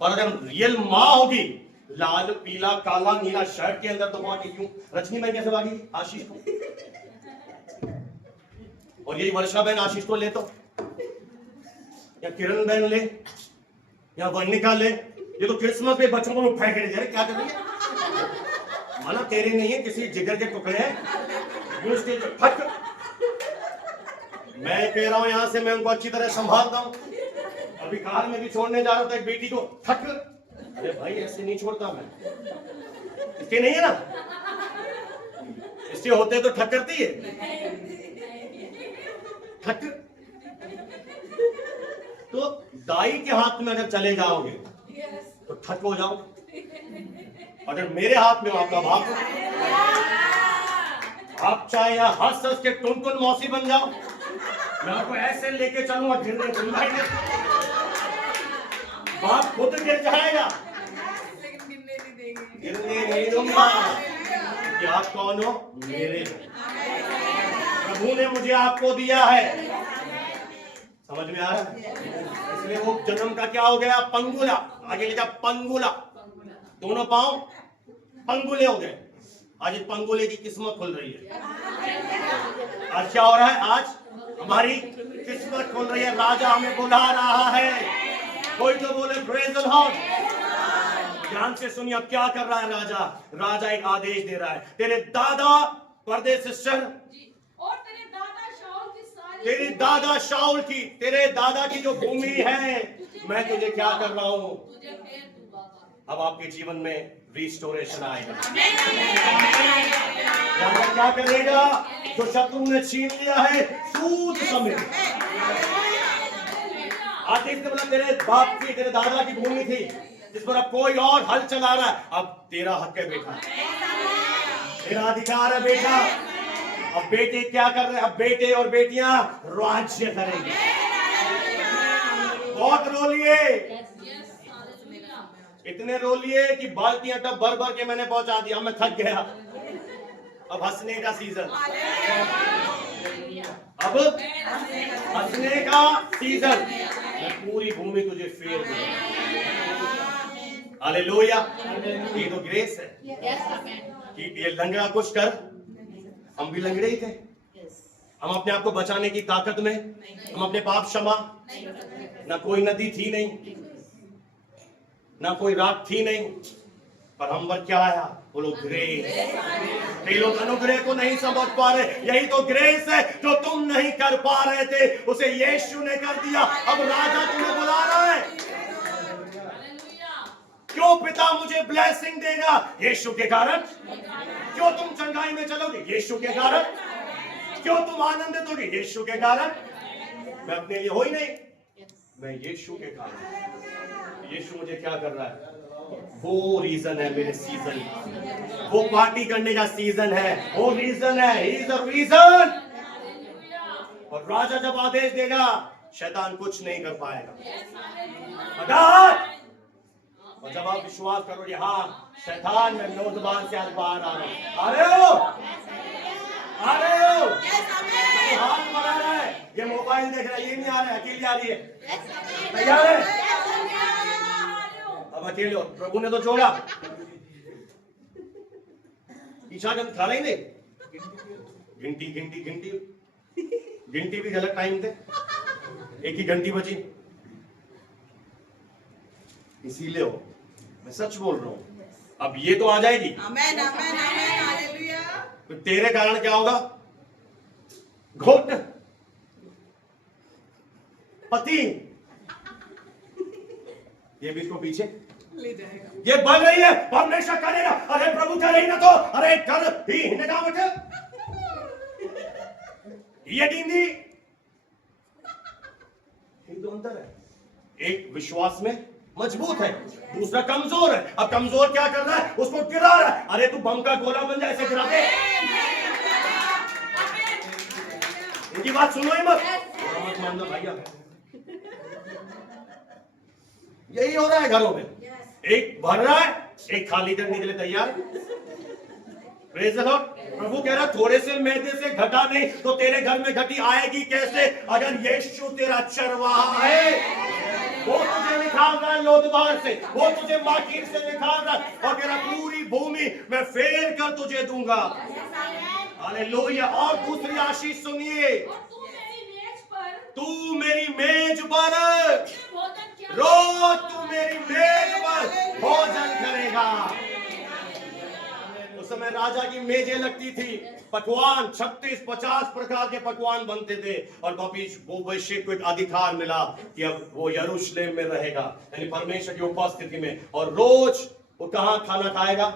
और अगर रियल मां होगी, लाल पीला काला नीला शर्ट के अंदर, तो भागी क्यों? रजनी बहन कैसे भागी आशीष को? और यही वर्षा बहन आशीष को ले, तो या किरण बहन ले, या वर्णिका ले। ये तो क्रिसमस पे बच्चों को फेंक रहे हैं, क्या कर रही है? माना तेरे नहीं है, किसी जिगर के टुकड़े हैं। मैं कह रहा हूं यहां से मैं उनको अच्छी तरह संभालता हूं। अभी कार में भी छोड़ने जा रहा था एक बेटी को, थक। अरे भाई ऐसे नहीं छोड़ता मैं, इसके नहीं है ना, इसके होते तो ठक करती है, ठक। तो दाई के हाथ में अगर चले जाओगे तो ठक हो जाओ। अगर मेरे हाथ में हो, आपका भाग, आप चाहे या हंस हंस के टुनटुन मौसी बन जाओ, मैं आपको ऐसे लेके चलूंगा, गिरने बाप खुद गिर जाएगा, गिरने नहीं दूंगा। कि आप कौन हो? मेरे प्रभु ने मुझे आपको दिया है। समझ में आ रहा है? इसलिए वो जन्म का क्या हो गया? पंगुला। आगे ले जा, पंगुला, दोनों पांव पंगुले हो गए। आज इस पंगुले की किस्मत खुल रही है। आज क्या हो रहा है? आज हमारी किस्मत खुल रही है। राजा हमें बुला रहा है। कोई तो बोले प्रेज द लॉर्ड। ध्यान से सुनिए, अब क्या कर रहा है राजा? राजा एक आदेश दे रहा है, तेरे दादा पर्दे सिस्टर, और तेरे दादा शाऊल की सारी तेरे दादा शाऊल की, तेरे दादा की जो भूमि है, मैं तुझे क्या कर रहा हूं? तुझे फेर दूंगा। अब आपके जीवन में रिस्टोरेशन आएगा। राजा क्या करेगा? जो शत्रु ने छीन लिया है सूद समेत। आदेश ने बोला तेरे बाप की, तेरे दादा की भूमि थी जिस पर अब कोई और हल चला रहा है, अब तेरा हक है बेटा, तेरा अधिकार है बेटा। अब बेटे क्या कर रहे हैं? अब बेटे और बेटियां राज्य करेंगे। बहुत रो लिए, इतने रो लिए कि बाल्टियां टब भर भर के मैंने पहुंचा दिया। मैं थक गया। अब हंसने का सीजन, अब हंसने का सीजन। मैं पूरी भूमि तुझे फेर दूंगा। हालेलुया। ये तो ग्रेस है कि ये लंगड़ा कुछ कर, हम भी लंगड़े ही थे। हम अपने आप को बचाने की ताकत में, हम अपने पाप क्षमा, ना कोई नदी थी नहीं, ना कोई रात थी नहीं, पर हम पर क्या आया? बोलो ग्रेस। कई लोग अनुग्रह को नहीं समझ पा रहे। यही तो ग्रेस है जो तुम नहीं कर पा रहे थे, उसे यीशु ने कर दिया। अब राजा तुम्हें बुला रहा है। क्यों पिता मुझे ब्लेसिंग देगा? यीशु के कारण। क्यों तुम चंगाई में चलोगे? यीशु के कारण। क्यों तुम आनंदित होगे? यीशु के कारण। मैं अपने लिए हो ही नहीं, मैं यीशु के कारण। यीशु मुझे क्या कर रहा है? वो रीजन है मेरे सीजन का, वो पार्टी करने का सीजन है, वो रीजन है। He is the reason. और राजा जब आदेश देगा, शैतान कुछ नहीं कर पाएगा। अगर और जब आप विश्वास करोगे, हाँ शैतान में लोदबान से आज बाहर आ रहा है। आ रहे हो? आ रहे हो? हाथ बढ़ा रहा है, ये मोबाइल देख रहा है, ये नहीं आ रहा है, अकेली आ रही है। तैयार है? अब अकेले हो, प्रभु ने तो छोड़ा, पीछा जब खड़ा ही नहीं। घंटी घंटी घंटी घंटी भी गलत टाइम थे, एक ही घंटी बची। इसीलिए हो, मैं सच बोल रहा हूं। अब ये तो आ जाएगी। आमेन, आमेन, आमेन, हालेलुया। तो तेरे कारण क्या होगा? घोट पति, ये भी इसको पीछे ले जाएगा। ये बढ़ रही है, हमेशा करेगा। अरे प्रभु करे ही ना तो, अरे कर ही हिने का बटे। ये डींदी, ये तो अंतर है। एक विश्वास में मजबूत है, दूसरा कमजोर है। अब कमजोर क्या कर रहा है? उसको गिरा रहा है। अरे तू बम का गोला बन जाए, ऐसे गिरा दे। इनकी बात सुनो ही मत, मत मानना भैया। यही हो रहा है घरों में, एक भर रहा है, एक खाली करने के लिए तैयार। Praise the Lord. प्रभु कह रहा थोड़े से मैदे से घटा नहीं तो तेरे घर में घटी आएगी कैसे? अगर यीशु तेरा चरवाहा है। वो तुझे निकाल रहा है लोदबार से, वो तुझे माकीर से निकाल रहा है, और तेरा पूरी भूमि मैं फेर कर तुझे दूंगा। हालेलुया। और दूसरी आशीष सुनिए, तू मेरी मेज पर रोज, तू मेरी मेज पर भोजन करेगा। उस समय राजा की मेजें लगती थी, पकवान 36-50 प्रकार के पकवान बनते थे, और बोबेशे को एक अधिकार मिला कि अब वो यरूशलेम में रहेगा, यानी परमेश्वर की उपस्थिति में। और रोज वो कहाँ खाना खाएगा?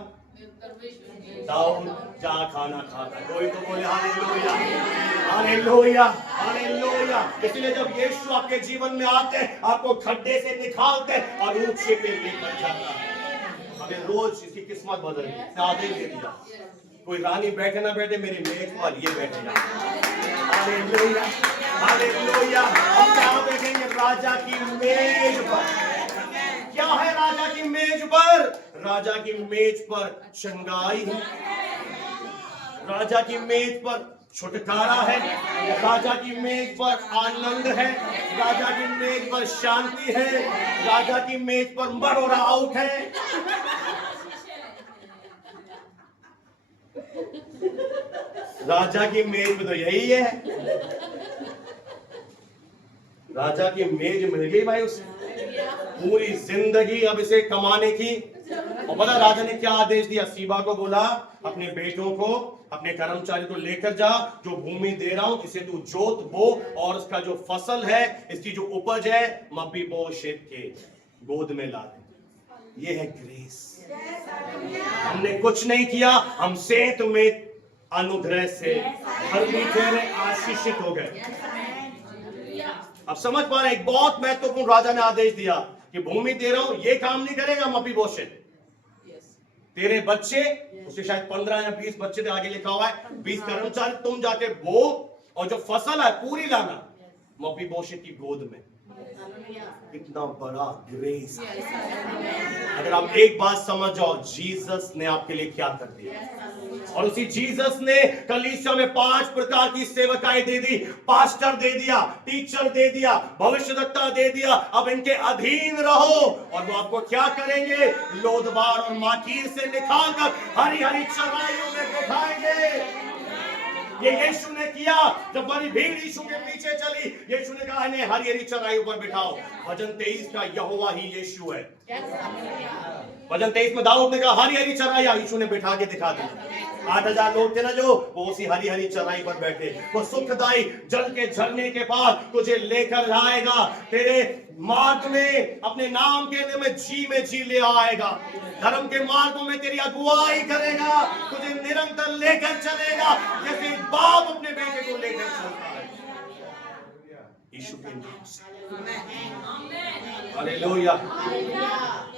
दाऊद जहाँ खाना खाता। कोई तो बोले हालेलुया, हालेलुया, हालेलुया। इसलिए जब यीशु आपके जीवन में आते हैं, आपको खड्डे से निकालते और ऊंचे पे लेकर जाता है। हमें रोज इसकी किस्मत बदलनी। आदेश दे दिया, कोई रानी बैठे ना बैठे, मेरी मेज पर ये बैठेगा। Hallelujah, hallelujah. हम कहाँ बैठेंगे? राजा की मेज पर। क्या है राजा की मेज पर? राजा की मेज पर शंगाई है, राजा की मेज पर छुटकारा है, राजा की मेज पर आनंद है, राजा की मेज पर शांति है, राजा की मेज पर मरोड़ा आउट है। राजा की मेज में तो यही है। राजा की मेज मिल गई भाई उसे, पूरी जिंदगी अब इसे कमाने की। और पता राजा ने क्या आदेश दिया? सीबा को बोला अपने बेटों को, अपने कर्मचारी को लेकर जा, जो भूमि दे रहा हूं इसे तू जोत बो, और इसका जो फसल है, इसकी जो उपज है, मपीबोशेत के गोद में ला दे। ये है ग्रेस। हमने कुछ नहीं किया, हम सेंत में अनुग्रह से मीठे में आशीषित हो गए। अब समझ पा रहे, एक बहुत महत्वपूर्ण राजा ने आदेश दिया कि भूमि दे रहा हूं, ये काम नहीं करेगा मपीबोशेत। तेरे बच्चे, उसके शायद 15 या 20 बच्चे थे, आगे लिखा हुआ है 20 कर्मचारी, तुम जाके बो और जो फसल है पूरी लाना मपीबोशेत की गोद में। कितना बड़ा ग्रेस। अगर आप एक बात समझ जाओ, जीसस ने आपके लिए क्या कर दिया। और उसी जीसस ने कलीसिया में 5 प्रकार की सेवकाएं दे दी। पास्टर दे दिया, टीचर दे दिया, भविष्यद्वक्ता दे दिया। अब इनके अधीन रहो और वो आपको क्या करेंगे? लोदबार और माकीर से निकालकर हरी हरी चराइयों में बैठाएंगे। ये यीशु ने किया। जब बड़ी भीड़ यीशु के पीछे चली, यीशु ने कहा इन्हें हरी हरी चराइयों पर बिठाओ। भजन 23 का यहोवा ही यीशु है। भजन 23 में दाऊद ने कहा हरी हरी चराइयां, यीशु ने बिठा के दिखा दी। 8000 लोग थे ना जो, वो उसी हरी हरी चराई पर बैठे। वो सुखदाई जल के झरने के पास तुझे लेकर आएगा। तेरे मार्ग में अपने नाम के लिए में जी ले आएगा। धर्म के मार्गों में तेरी अगुवाई करेगा, तुझे निरंतर लेकर चलेगा, जैसे एक बाप अपने बेटे को लेकर चलता है। यीशु के नाम से हालेलुया।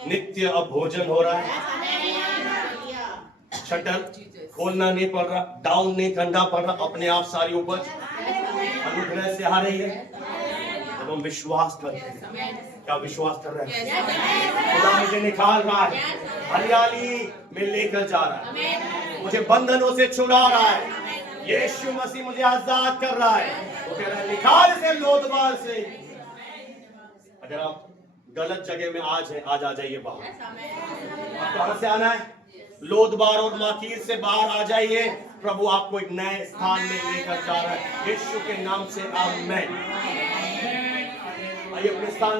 नित्य अब भोजन हो रहा है। शटर खोलना नहीं पड़ रहा, डाउन नहीं करना पड़ रहा, अपने आप सारी उपज अनुग्रह से आ रही है। जब हम विश्वास करते हैं, क्या विश्वास कर रहे हैं? खुदा मुझे निकाल रहा है, हरियाली में लेकर जा रहा है, मुझे बंधनों से छुड़ा रहा है। यीशु मसीह मुझे आजाद कर रहा है। वो कह रहा है निकाल से लोदबार से। अगर आप गलत जगह में आज आ जाइए बाहर। आप कहां से आना है? लोदबार और माकीर से बाहर आ जाइए। प्रभु आपको एक नए स्थान में लेकर जा रहा है। यीशु के नाम से आमीन। आइए अपने स्थान